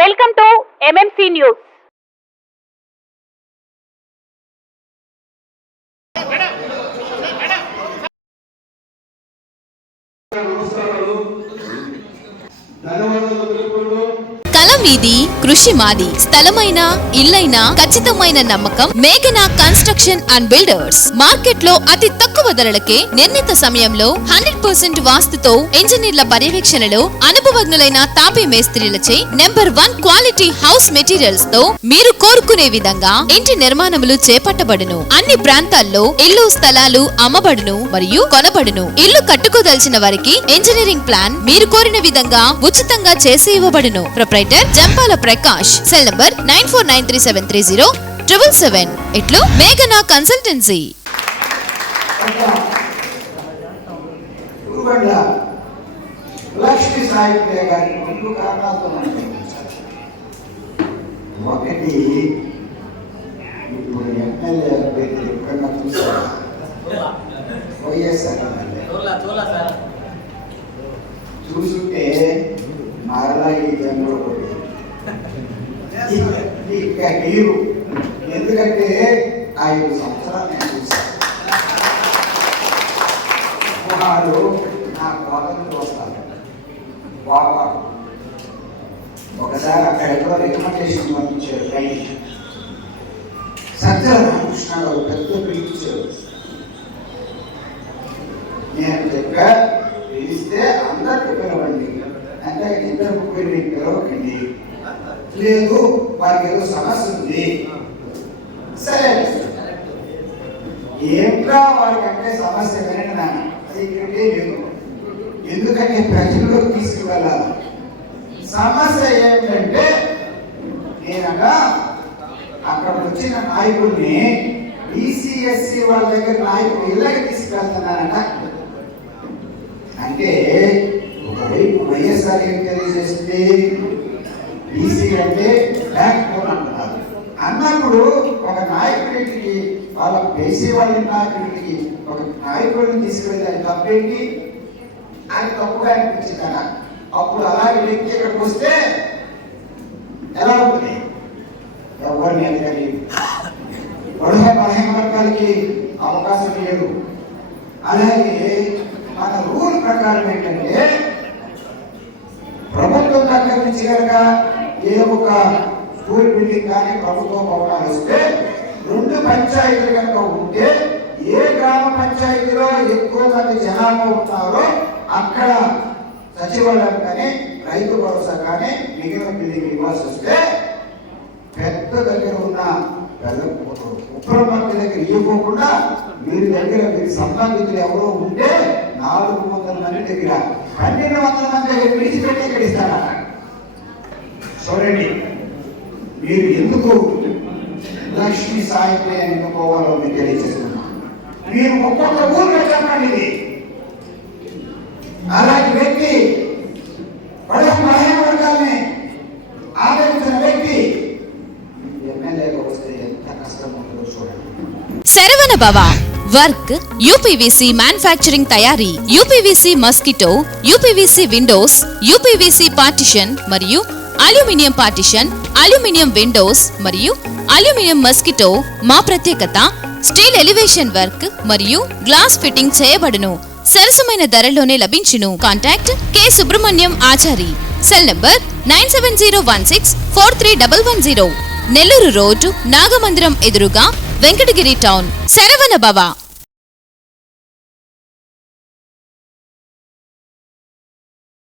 Welcome to MMC news. కళ మీది, కృషి మాది. స్థలమైన, ఇల్లైన ఖచ్చితమైన నమ్మకం మేఘనా కన్స్ట్రక్షన్ అండ్ బిల్డర్స్. మార్కెట్ లో అతి తక్కువ ధరలకే నిర్ణీత సమయంలో 100% వాస్తుతో ఇంజనీర్ల పర్యవేక్షణలో అనుభవజ్ఞులైన తాపీ మేస్త్రీలచే నంబర్ 1 క్వాలిటీ హౌస్ మెటీరియల్స్ తో మీరు కోరుకునే విధంగా ఇంటి నిర్మాణములు చేపట్టబడును. అన్ని ప్రాంతాల్లో ఇల్లు స్థలాలు అమ్మబడును మరియు కొనబడును. ఇల్లు కట్టుకోదలిచిన వారికి ఇంజనీరింగ్ ప్లాన్ మీరు కోరిన విధంగా ఉచితంగా చేసి ఇవ్వబడును. Proprietor Jampala Prakash. Cell number 9493307777. ఇట్లు మేఘనా కన్సల్టెన్సీ. లక్ష్మీ సాహిత్య గారి 2 కారణాలతో ఒకటి, ఇప్పుడు ఎమ్మెల్యే అభ్యర్థి ఎక్కడన్నా చూసారా? వైఎస్ఆర్ చూసుంటే మరలా ఈ జన్మలో ఇంకా మీరు, ఎందుకంటే 5 సంవత్సరాలు నేను చూశాను. వాడు నా కోటను చూస్తాను. బాబా ఒకసారి అక్కడ ఎక్కడో రికమెండేషన్ పంపించారు. రైట్ సజ్జల రామకృష్ణ గారు పెద్ద పిలిచారు. నేను చెప్పా, పిలిస్తే అందరికి పిలవండి అంటే ఇద్దరు ముగ్గురిని పిలవకండి, లేదు వారికి ఏదో సమస్య ఉంది. సరే ఏంట్రా వారికంటే సమస్య వినండి నాన్న, అది ఇక్కడే లేదు. ఎందుకంటే ప్రజల్లోకి తీసుకువెళ్ళాలి. సమస్య ఏమిటంటే నేనగా అక్కడ వచ్చిన నాయకుడిని బీసీఎస్సీ వాళ్ళ దగ్గర నాయకుడు ఇళ్ళకి తీసుకెళ్తున్నానట. అంటే ఒకవైపు వైఎస్ఆర్ ఏం తెలియజేస్తుంది, బీసీ అంటే బ్యాక్ బోన్ అంటున్నారు. అన్నప్పుడు ఒక నాయకుడికి, వాళ్ళ బీసీ వాళ్ళ నాయకుడికి ఒక నాయకుడిని తీసుకువెళ్ళాలి, తప్పేంటి? ఆయన తప్పుగా అనిపించింది కదా. అప్పుడు అలాగే వ్యక్తి ఇక్కడికి వస్తే ఎలా ఉంటుంది? ఎవరిని అడగాలి? బలహీన వర్గాలకి అవకాశం లేదు. అలాగే మన రూల్ ప్రకారం ఏంటంటే ప్రభుత్వం దగ్గర నుంచి కనుక ఏ ఒక స్కూల్ బిల్డింగ్ కానీ ప్రభుత్వ భవనాలు వస్తే 2 పంచాయతీలు కనుక ఉంటే ఏ గ్రామ పంచాయతీలో ఎక్కువ మంది జనాభా ఉన్నారో అక్కడ సచివాలయం కానీ రైతు భరోసా కానీ మిగిలిన బిల్డింగ్ ఇవ్వాల్సి వస్తే పెద్ద దగ్గర ఉన్న ఉప్పరమంత్రి దగ్గర ఇవ్వకుండా మీరు దగ్గర మీరు సంబంధితులు ఎవరో ఉంటే 400 మంది దగ్గర 1200 మంది దగ్గర విడిచిపెట్టి ఇక్కడ ఇస్తారా? చూడండి, మీరు ఎందుకు లక్ష్మీ సాహిత్య ఎన్నుకోవాలో మీరు తెలియజేస్తున్నా. మీరు ఒక్కొక్క ఊరిలో చెప్పండి. ఇది అలాంటి వ్యక్తి బలహీన వర్గాల్ని ఆదరించిన వ్యక్తి ఎమ్మెల్యేగా వస్తే ఎంత కష్టం ఉంటుందో చూడండి. శరవణ భవ వర్క్ యూపీవీసీ మ్యానుఫ్యాక్చరింగ్ తయారీ, UPVC mosquito, UPVC Windows, UPVC partition మరియు అల్యూమినియం పార్టిషన్, అల్యూమినియం విండోస్ మరియు అల్యూమినియం మస్కిటో. మా ప్రత్యేకత స్టీల్ ఎలివేషన్ వర్క్ మరియు గ్లాస్ ఫిట్టింగ్ చేయబడును. సరసమైన ధరలోనే లభించును. Contact K Subrahmanyam Achari. Cell number 9701643110. Nellore road, Nagamandiram ఎదురుగా, వెంకటగిరి టౌన్. శరవణ భవ.